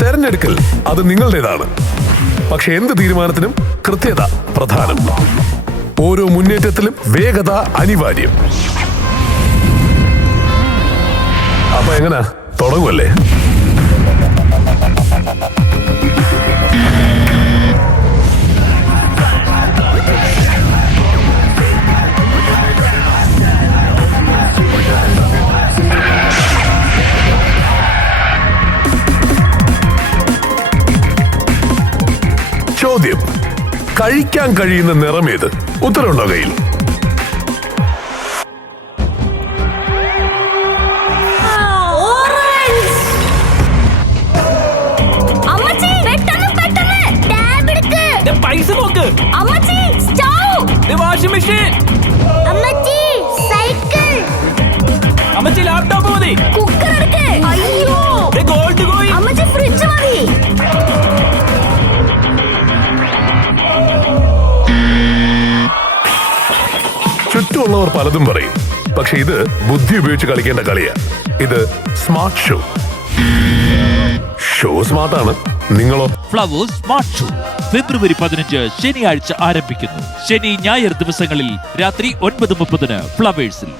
തെരഞ്ഞെടുക്കൽ അത് നിങ്ങളുടേതാണ്. പക്ഷെ എന്ത് തീരുമാനത്തിനും കൃത്യത പ്രധാനം. ഓരോ മുന്നേറ്റത്തിലും വേഗത അനിവാര്യം. അപ്പൊ എങ്ങനാ, തുടങ്ങുമല്ലേ? ചോദ്യം: കഴിക്കാൻ കഴിയുന്ന നിറമേത്? ഉത്തരവുണ്ടോ കയ്യിൽ? പൈസ നോക്ക്. Washing machine. അമ്മച്ചി ലാപ്ടോപ്പ് മതി. Gold coin. ഫ്രിഡ്ജ് മതി. ചുറ്റുമുള്ളവർ പലതും പറയും, പക്ഷെ ഇത് ബുദ്ധി ഉപയോഗിച്ച് കളിക്കേണ്ട കളിയാ. ഇത് സ്മാർട്ട് ഷോ സ്മാർട്ടാണ്. നിങ്ങളോ? ഫ്ലവേഴ്സ് സ്മാർട്ട് ഷോ ഫെബ്രുവരി 15 ശനിയാഴ്ച ആരംഭിക്കുന്നു. ശനി ഞായർ ദിവസങ്ങളിൽ രാത്രി 9:30 ഫ്ലവേഴ്സിൽ.